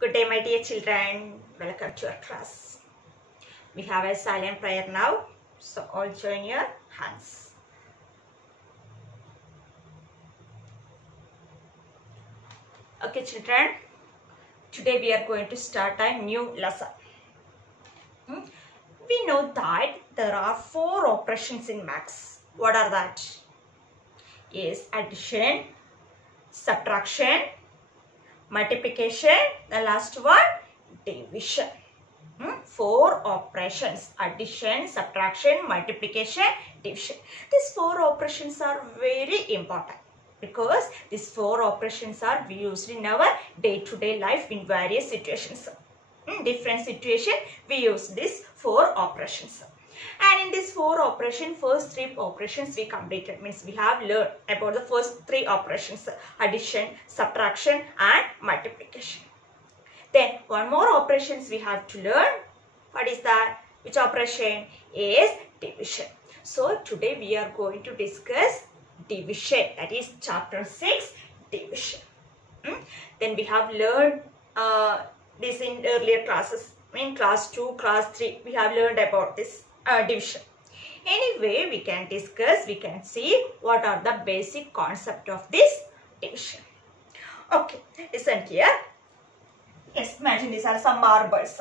Good day, my dear children. Welcome to our class. We have a silent prayer now, so all join your hands. Okay, children. Today we are going to start a new lesson. We know that there are 4 operations in maths. What are that? Yes, addition, subtraction, multiplication, the last one, division. 4 operations: addition, subtraction, multiplication, division. These 4 operations are very important because these 4 operations are used in our day-to-day life in various situations. In different situations, we use these 4 operations. And in these 4 operations, first 3 operations we completed. Means we have learned about the first 3 operations: addition, subtraction and multiplication. Then one more operations we have to learn. What is that? Which operation? Is division. So today we are going to discuss division. That is chapter 6, division. Then we have learned this in earlier classes. In class 2, class 3 we have learned about this division. Anyway, we can discuss, we can see what are the basic concept of this division. Okay, listen here. Yes, imagine these are some marbles.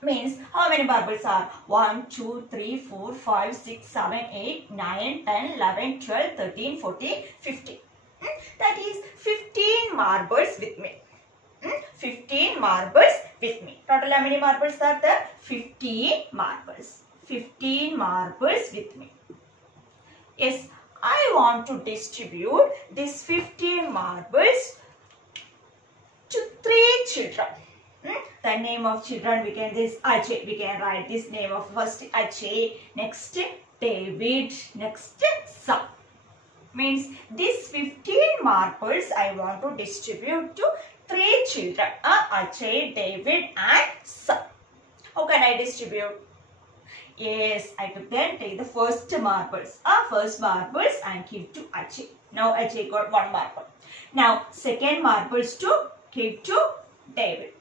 Means how many marbles are? 1, 2, 3, 4, 5, 6, 7, 8, 9, 10, 11, 12, 13, 14, 15. That is 15 marbles with me. 15 marbles with me. Total how many marbles are there? 15 marbles. 15 marbles with me. Yes, I want to distribute these 15 marbles to 3 children. The name of children we can this Ajay. We can write this name of first Ajay, next David, next Sam. Means these 15 marbles I want to distribute to 3 children. Ajay, David and Sam. How can I distribute? Yes, I could then take the first marbles. First marbles and give to Ajay. Now Ajay got 1 marble. Now second marbles to give to David.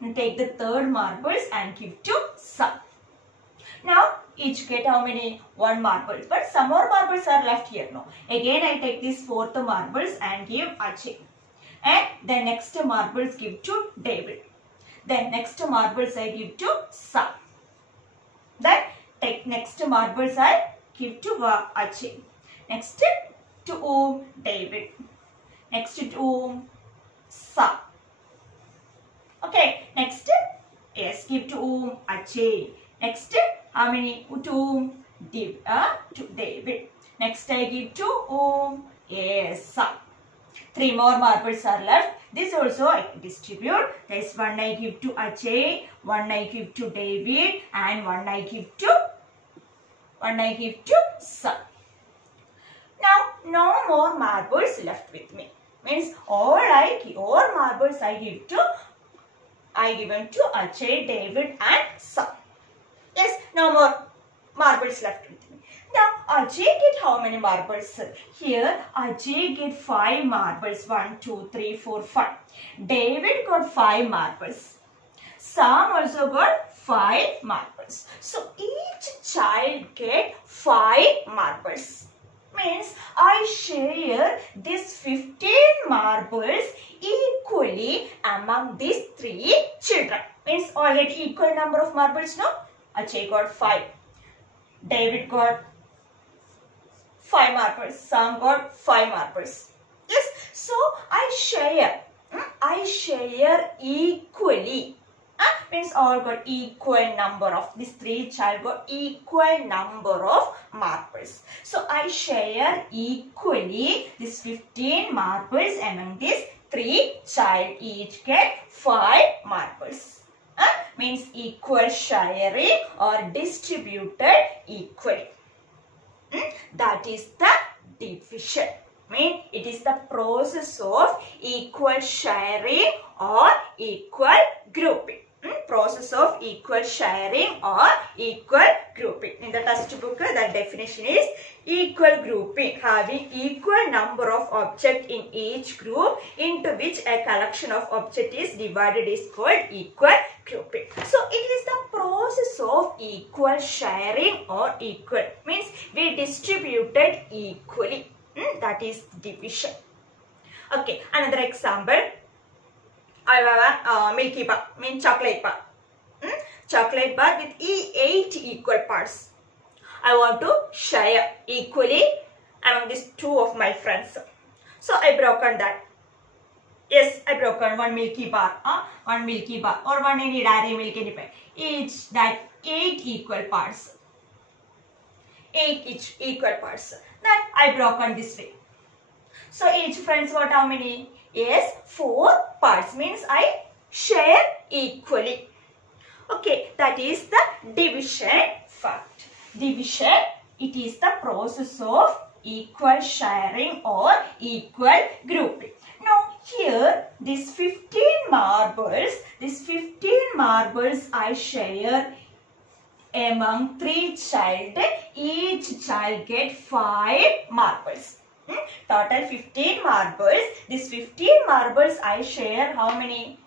And take the third marbles and give to Sam. Now each get how many? 1 marbles. But some more marbles are left here. No. Again I take this fourth marbles and give Ajay. And the next marbles give to David. Then next marbles I give to Sam. Then take next marbles I give to Ajay. Next to whom? David. Next to whom? Sam. Okay, next, yes, give to whom? Ajay. Next, how many? To whom? To David. Next, I give to whom? Yes, Sam. 3 more marbles are left. This also I distribute. There is 1 I give to Ajay, 1 I give to David, and 1 I give to Sam. Now, no more marbles left with me. Means all marbles I give to given to Ajay, David and Sam. Yes, no more marbles left with me. Now, Ajay get how many marbles? Here, Ajay get 5 marbles. 1, 2, 3, 4, 5. David got 5 marbles. Sam also got 5 marbles. So, each child get 5 marbles. Means I share these 15 marbles equally among these 3 children. Means all get equal number of marbles, no? Ajay got 5. David got 5 marbles. Sam got 5 marbles. Yes. So I share equally. Means all got equal number of these 3 child got equal number of marbles. So I share equally these 15 marbles among these 3 child. Each get 5 marbles. Means equal sharing or distributed equally. That is the division. Mean it is the process of equal sharing or equal grouping. process of equal sharing or equal grouping. In the textbook, the definition is equal grouping, having equal number of objects in each group into which a collection of objects is divided is called equal grouping. So it is the process of equal sharing or equal, means we distributed equally. That is division. Okay, another example. I have a Milky Bar, means chocolate bar. Chocolate bar with 8 equal parts. I want to share equally among these 2 of my friends. So I broken that. Yes, I broken one Milky Bar, one Milky Bar or one any dairy milk anything. Each that 8 equal parts. 8 each equal parts. Then I broken this way. So each friends got how many? Yes, 4 parts, means I share equally. Okay, that is the division fact. Division, it is the process of equal sharing or equal grouping. Now here, these 15 marbles I share among 3 child. Each child get 5 marbles. Total 15 marbles. These 15 marbles I share how many?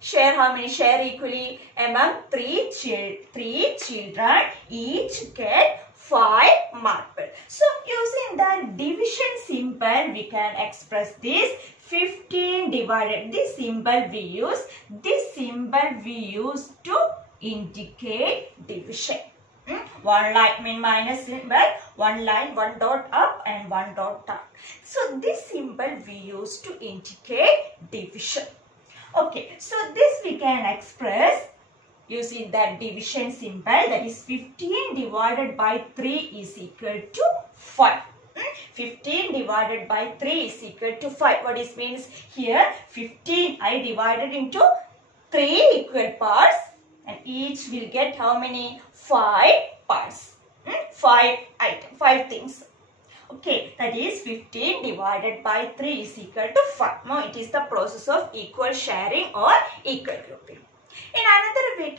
Share equally among 3 children. Each get 5 marbles. So using the division symbol, we can express this 15 divided. This symbol we use to indicate division. One line mean minus symbol, one line, one dot up and one dot down. So this symbol we use to indicate division. Okay, so this we can express using that division symbol, that is 15 divided by 3 is equal to 5. 15 divided by 3 is equal to 5. What this means? Here 15 I divided into 3 equal parts and each will get how many? 5 parts. 5 things. Okay, that is 15 divided by 3 is equal to 5. Now it is the process of equal sharing or equal grouping. In another way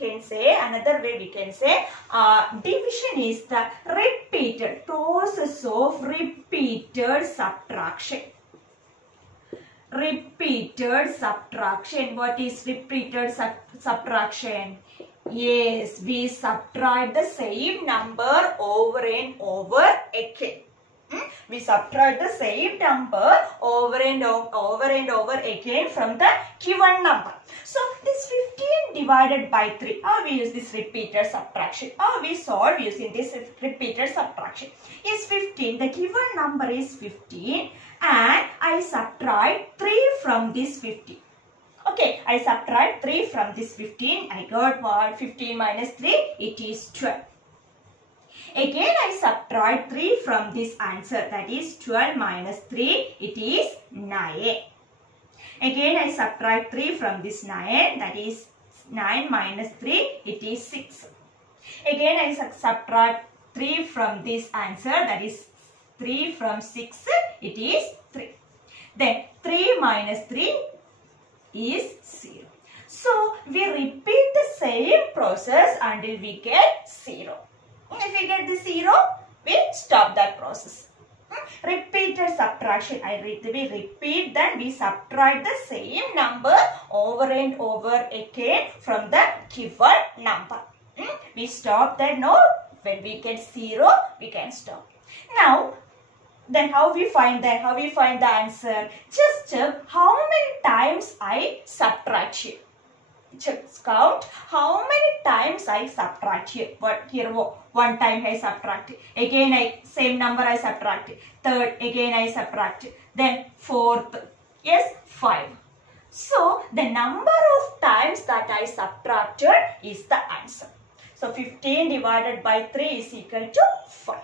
we can say division is the repeated process of repeated subtraction. Repeated subtraction. What is repeated subtraction? Yes, we subtract the same number over and over again. We subtract the same number over and over again from the given number. So this 15 divided by 3. How we use this repeated subtraction? How we solve using this repeated subtraction? Is 15. The given number is 15 and I subtract 3 from this 15. Okay, I subtract 3 from this 15. I got what? 15 minus 3, it is 12. Again, I subtract 3 from this answer. That is 12 minus 3, it is 9. Again, I subtract 3 from this 9. That is 9 minus 3, it is 6. Again, I subtract 3 from this answer. That is 3 from 6, it is 3. Then 3 minus 3 is 0. So we repeat the same process until we get 0. If we get the 0, we stop that process. Repeated subtraction. We repeat, then we subtract the same number over and over again from the given number. We stop that now. When we get 0, we can stop. Now, then how we find that? How we find the answer? Just check how many times I subtract here. Just count how many times I subtract here. But here 1 time I subtract. Again same number I subtract. Third, again I subtract. Then fourth, yes, 5. So the number of times that I subtracted is the answer. So 15 divided by 3 is equal to 5.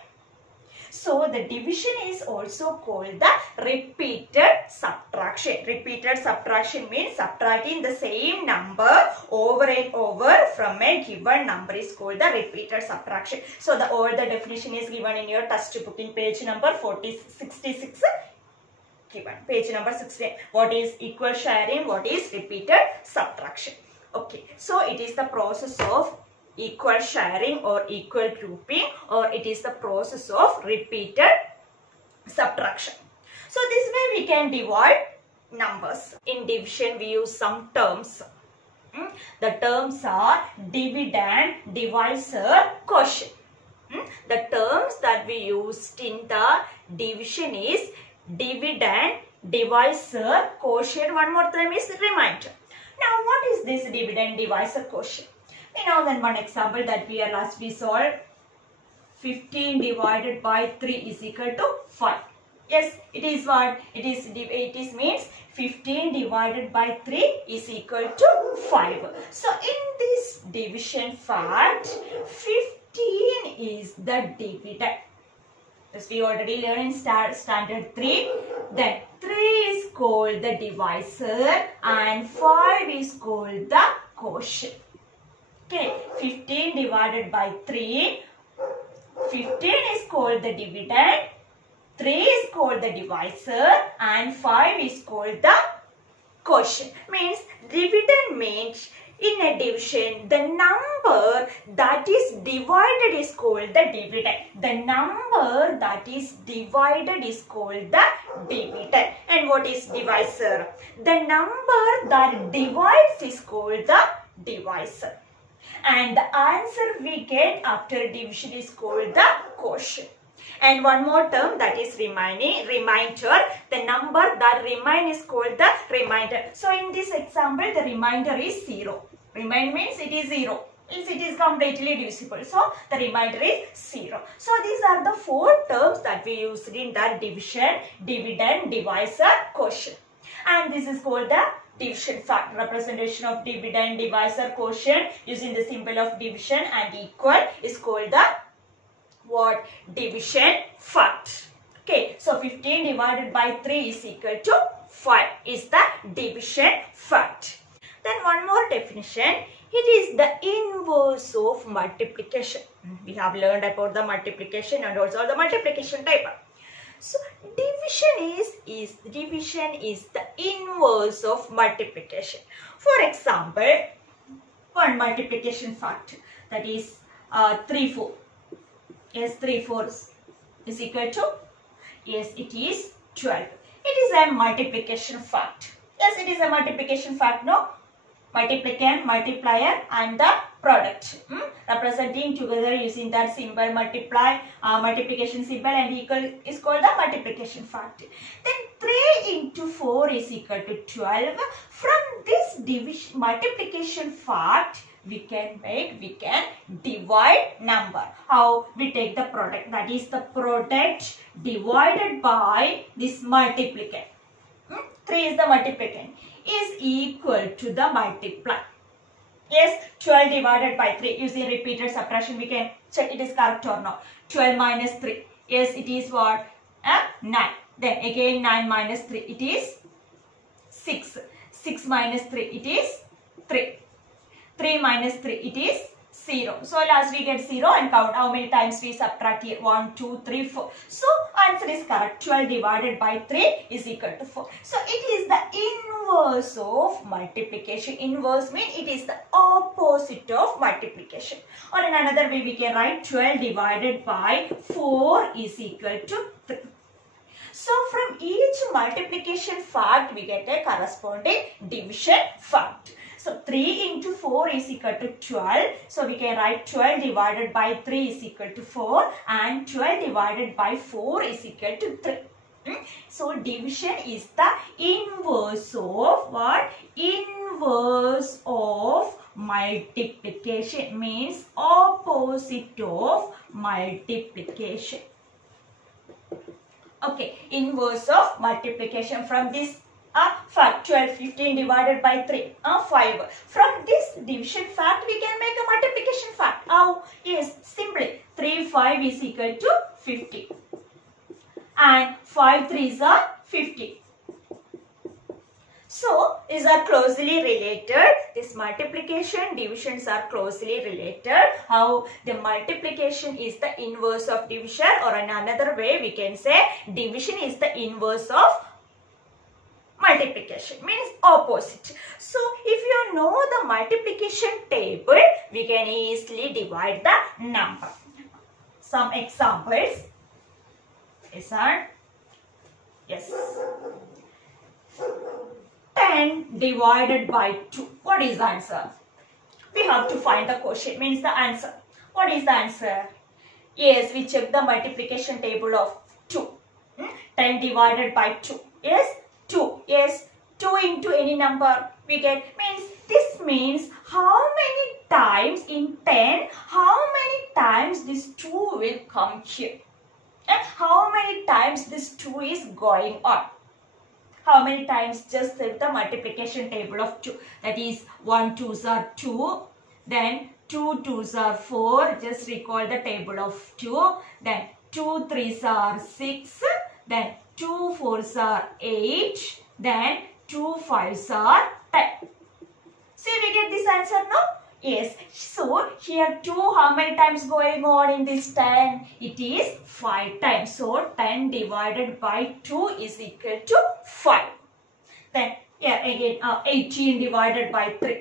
So the division is also called the repeated subtraction. Repeated subtraction means subtracting the same number over and over from a given number is called the repeated subtraction. So all the definition is given in your textbook in page number 66. Given page number 16. What is equal sharing? What is repeated subtraction? Okay, so it is the process of equal sharing or equal grouping, or it is the process of repeated subtraction. So this way we can divide numbers. In division we use some terms. The terms are dividend, divisor, quotient. The terms that we used in the division is dividend, divisor, quotient. One more term is remainder. Now what is this dividend, divisor, quotient? We know then one example that we solved. 15 divided by 3 is equal to 5. Yes, it is what? It is means 15 divided by 3 is equal to 5. So in this division fact, 15 is the dividend. As we already learned in standard 3, then 3 is called the divisor and 5 is called the quotient. Okay, 15 divided by 3, 15 is called the dividend, 3 is called the divisor and 5 is called the quotient. Means dividend means in a division the number that is divided is called the dividend. The number that is divided is called the dividend. And what is divisor? The number that divides is called the divisor. And the answer we get after division is called the quotient. And one more term, that is remainder. The number that remain is called the remainder. So in this example, the remainder is 0. Remain means it is 0. Means it is completely divisible. So the remainder is 0. So these are the 4 terms that we used in the division, dividend, divisor, quotient. And this is called the division fact. Representation of dividend, divisor, quotient using the symbol of division and equal is called the what? Division fact. Okay, so 15 divided by 3 is equal to 5 is the division fact. Then one more definition. It is the inverse of multiplication. We have learned about the multiplication and also the multiplication table. So division is the inverse of multiplication. For example, one multiplication fact, that is 3 4. Yes, 3 4s is equal to, yes, it is 12. It is a multiplication fact. Yes, it is a multiplication fact, no? Multiplicand, multiplier and the product. Representing together using that symbol multiplication symbol and equal is called the multiplication fact. Then 3 into 4 is equal to 12. From this division multiplication fact, we can divide number. How? We take the product, that is the product divided by this multiplicand. 3 is the multiplicand, is equal to the multiply. Yes, 12 divided by 3. Using repeated subtraction, we can check it is correct or not. 12 minus 3. Yes, it is what? 9. Then again 9 minus 3. It is 6. 6 minus 3. It is 3. 3 minus 3. It is 0. So last we get 0 and count how many times we subtract here. 1, 2, 3, 4. So answer is correct. 12 divided by 3 is equal to 4. So it is the inverse of multiplication. Inverse means it is the opposite of multiplication. Or in another way we can write 12 divided by 4 is equal to 3. So from each multiplication fact we get a corresponding division fact. So 3 into 4 is equal to 12. So we can write 12 divided by 3 is equal to 4 and 12 divided by 4 is equal to 3. So division is the inverse of what? Inverse of multiplication, means opposite of multiplication. Okay, inverse of multiplication. From this fact, 12, 15 divided by 3, 5. From this division fact, we can make a multiplication fact. How? Yes, simply 3, 5 is equal to 50. And 5 3s are 50. So, these are closely related. This multiplication, divisions are closely related. How? The multiplication is the inverse of division, or in another way we can say division is the inverse of multiplication means opposite. So if you know the multiplication table, we can easily divide the number. Some examples. Yes. 10 divided by 2. What is the answer? We have to find the quotient, means the answer. What is the answer? Yes, we check the multiplication table of 2. 10 divided by 2. Yes, 2. Yes, 2 into any number we get. This means how many times in 10, how many times this 2 will come here. And how many times this 2 is going on. How many times? Just set the multiplication table of 2. That is 1 2s are 2. Then 2 2s are 4. Just recall the table of 2. Then 2 3s are 6. Then 2 4s are 8. Then 2 5s are 10. See, we get this answer now? Yes. So, here 2 how many times going on in this 10? It is 5 times. So, 10 divided by 2 is equal to 5. Then, here again 18 divided by 3.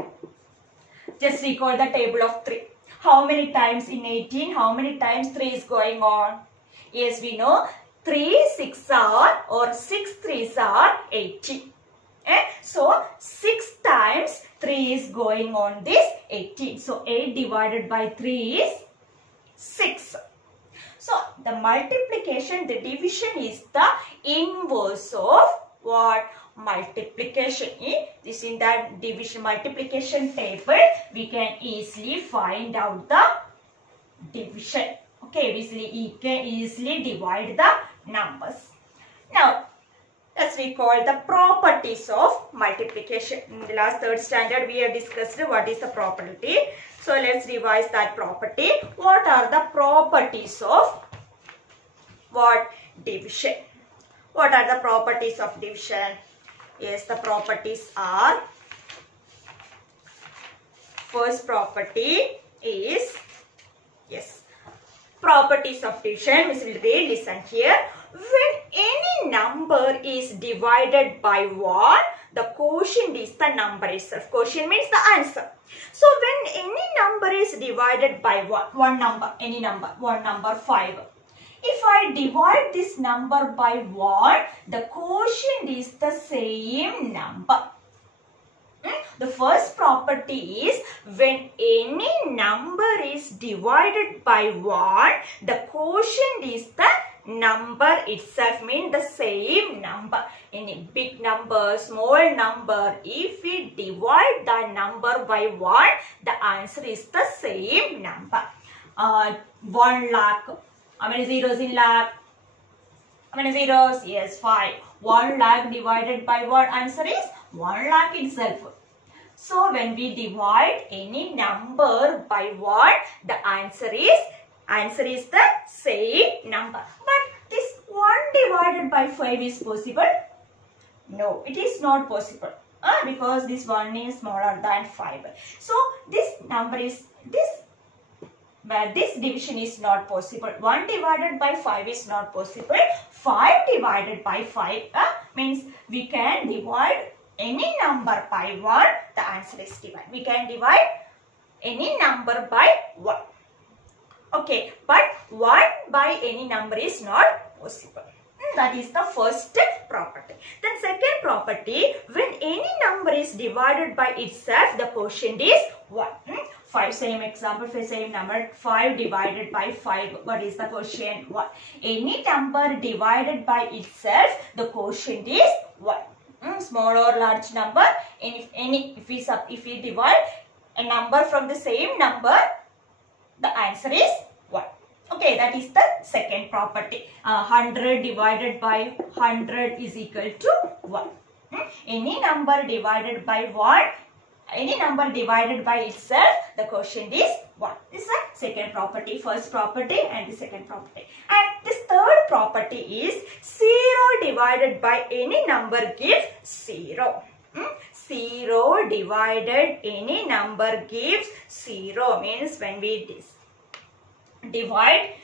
Just recall the table of 3. How many times in 18? How many times 3 is going on? Yes, we know 3 6 are or 6 3s are 18. So, 6 times 3 is going on this 18. So, 8 divided by 3 is 6. So, the multiplication, the division is the inverse of what? Multiplication. This in that division multiplication table, we can easily find out the division. Okay, we can easily divide the numbers. Now, let's recall the properties of multiplication. In the last 3rd standard, we have discussed what is the property. So, let's revise that property. What are the properties of what? Division. What are the properties of division? Yes, the properties are, first property is, yes, properties of division. We will read, listen here. When any number is divided by 1, the quotient is the number itself. Quotient means the answer. So, when any number is divided by one number, any number, 5. If I divide this number by 1, the quotient is the same number. The first property is when any number is divided by 1, the quotient is the number itself, means the same number. Any big number, small number, if we divide the number by 1, the answer is the same number. 1 lakh. How many zeros in lakh? How many zeros? Yes, 5. 1 lakh divided by 1, answer is 1 lakh itself. So, when we divide any number by 1, the answer is the same number. But this 1 divided by 5 is possible? No, it is not possible. Because this 1 is smaller than 5. So, this number is, this division is not possible. 1 divided by 5 is not possible. 5 divided by 5 means we can divide any number by 1, the answer is divided. We can divide any number by 1. Okay, but 1 by any number is not possible. That is the first property. Then second property, when any number is divided by itself, the quotient is 1. 5, same example, same number, 5 divided by 5. What is the quotient? 1. Any number divided by itself, the quotient is 1. Small or large number, if we divide a number from the same number, the answer is 1. Okay, that is the second property. 100 divided by 100 is equal to 1. Any number divided by 1, any number divided by itself, the quotient is 1. This is the second property, first property and the second property. And this third property is 0 divided by any number gives 0. 0 divided any number gives 0 means when we divide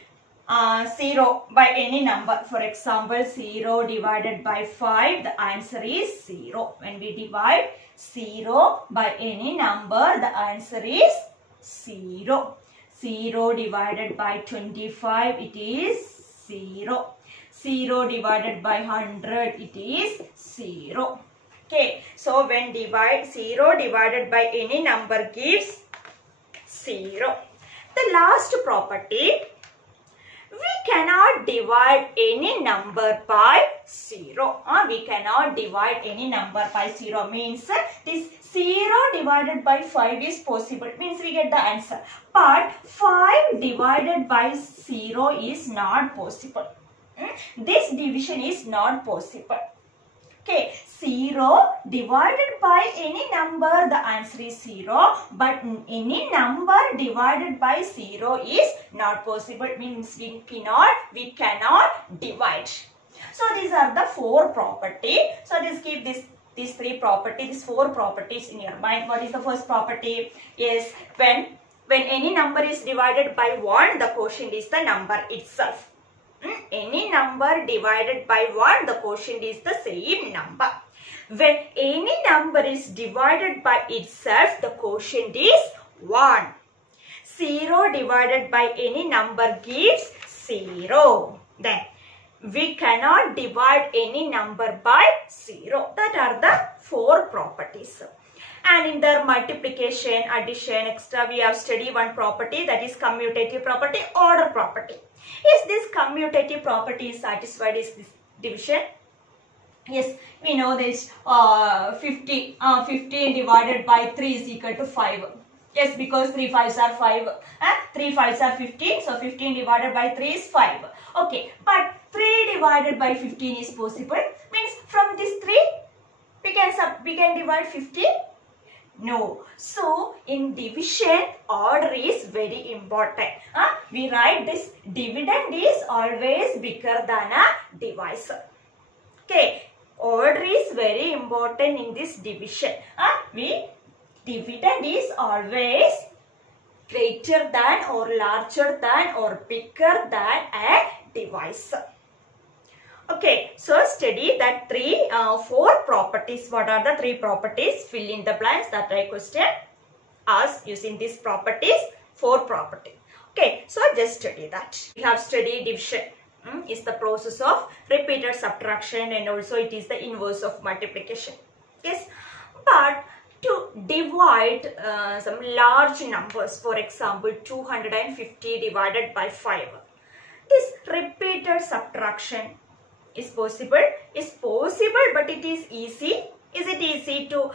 0 by any number. For example, 0 divided by 5, the answer is 0. When we divide 0 by any number, the answer is 0. 0 divided by 25, it is 0. 0 divided by 100, it is 0. Okay, so when 0 divided by any number gives 0. The last property, we cannot divide any number by 0. We cannot divide any number by 0 means this 0 divided by 5 is possible, means we get the answer. But 5 divided by 0 is not possible. This division is not possible. Okay, 0 divided by any number, the answer is 0. But any number divided by 0 is not possible, means we cannot divide. So these are the 4 properties. So just keep these 3 properties, these 4 properties in your mind. What is the first property? Yes, when any number is divided by 1, the quotient is the number itself. Any number divided by 1, the quotient is the same number. When any number is divided by itself, the quotient is 1. 0 divided by any number gives 0. Then we cannot divide any number by 0. That are the 4 properties. And in the multiplication, addition, etc., we have studied one property, that is commutative property, order property. Is this commutative property is satisfied is this division? Yes, we know this 15 divided by 3 is equal to 5. Yes, because 3 5s are 5. 3 5s are 15. So 15 divided by 3 is 5. Okay, but 3 divided by 15 is possible. Means from this 3 we can divide 15. No. So, in division, order is very important. We write this dividend is always bigger than a divisor. Okay. Order is very important in this division. Dividend is always greater than or larger than or bigger than a divisor. Okay, so study that 4 properties. What are the 3 properties? Fill in the blanks. That I question asked using these properties, 4 properties. Okay, so just study that. We have studied division. Is the process of repeated subtraction, and also it is the inverse of multiplication. Yes, but to divide some large numbers, for example 250 divided by 5, this repeated subtraction is possible? Is possible, but it is easy. Is it easy to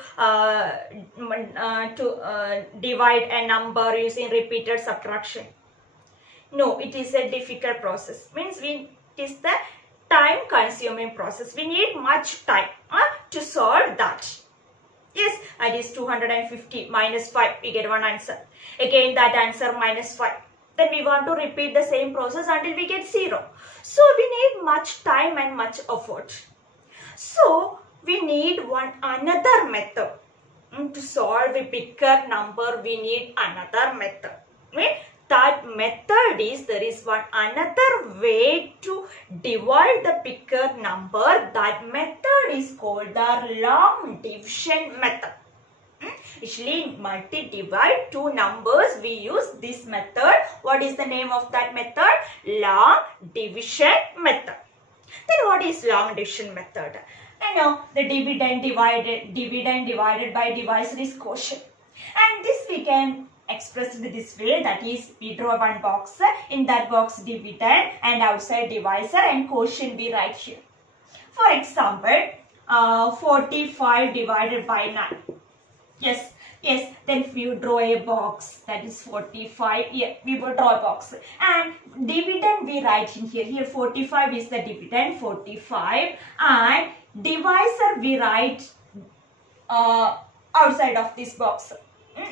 divide a number using repeated subtraction? No, it is a difficult process. Means it is the time consuming process. We need much time to solve that. Yes, that is 250 minus 5. We get one answer. Again that answer minus 5. Then we want to repeat the same process until we get 0. So we need much time and much effort. So we need another method. To solve a bigger number, we need another method. That method is, there is another way to divide the bigger number. That method is called the long division method. Usually multi-divide 2 numbers, we use this method. What is the name of that method? Long division method. Then what is long division method? I know the dividend divided by divisor is quotient. And this we can express in this way, that is we draw one box. In that box dividend and outside divisor, and quotient we write here. For example 45 divided by 9. Yes, then you draw a box, that is 45. Here we will draw a box, and dividend we write in here. Here 45 is the dividend, 45, and divisor we write outside of this box.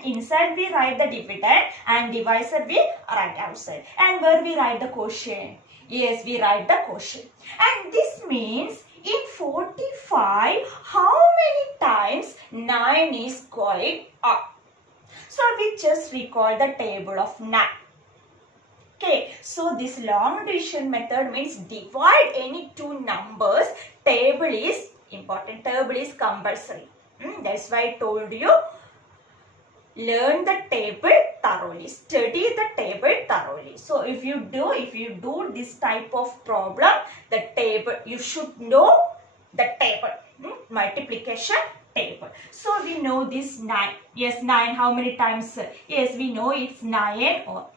Inside we write the dividend and divisor we write outside. And where we write the quotient? Yes, we write the quotient. And this means in 45, how many times 9 is going up? So we just recall the table of 9. Okay, so this long division method means divide any two numbers. Table is important. Table is compulsory. That's why I told you. Learn the table thoroughly. Study the table thoroughly. So if you do this type of problem, the table, you should know the table. Multiplication table. So we know this 9. Yes, 9. How many times? Yes, we know it's 9 or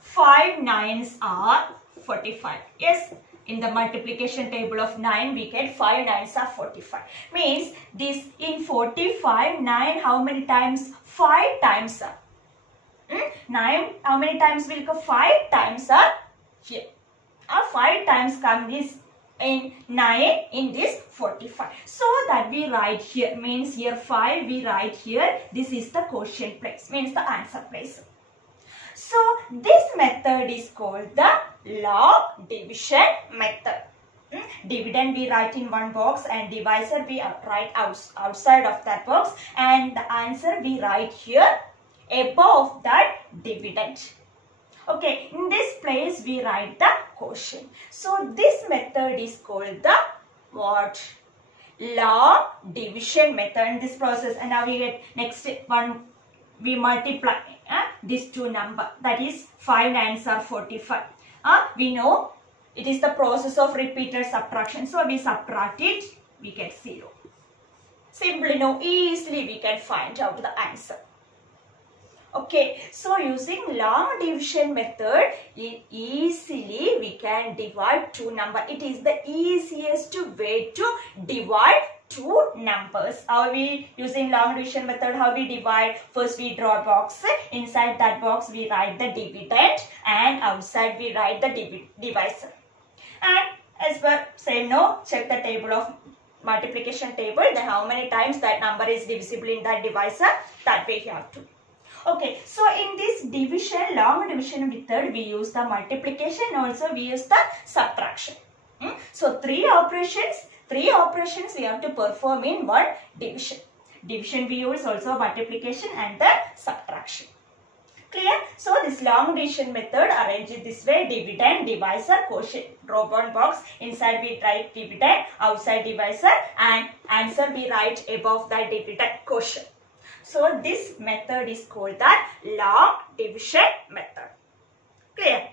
5 9s are 45. Yes, in the multiplication table of 9 we get 5 9s are 45. Means this in 45, 9 how many times? 5 times are. 9 how many times will come? 5 times are here. 5 times come this in 9 in this 45. So that we write here, means here 5 we write here. This is the quotient place, means the answer place. So this method is called the log division method. Dividend we write in one box and divisor we write outside of that box, and the answer we write here above that dividend. Okay, in this place we write the quotient. So this method is called the what? Log division method in this process. And now we get next one, we multiply these two numbers, that is 5 9s are 45. We know it is the process of repeated subtraction. So we subtract it, we get 0. Simply know, easily we can find out the answer. Okay, so using long division method, easily we can divide two numbers. It is the easiest way to divide two numbers. How we using long division method? How we divide? First we draw a box. Inside that box we write the dividend, and outside we write the divisor. And as per say no, check the table of multiplication table. Then how many times that number is divisible in that divisor? That way you have to. Okay, so in this division, long division method, we use the multiplication, also we use the subtraction. So three operations we have to perform in one division. Division we use also multiplication and the subtraction. Clear? So this long division method arranged this way: dividend, divisor, quotient. Draw one box. Inside we write dividend, outside divisor, and answer we write above the dividend, quotient. So this method is called the log division method. Clear?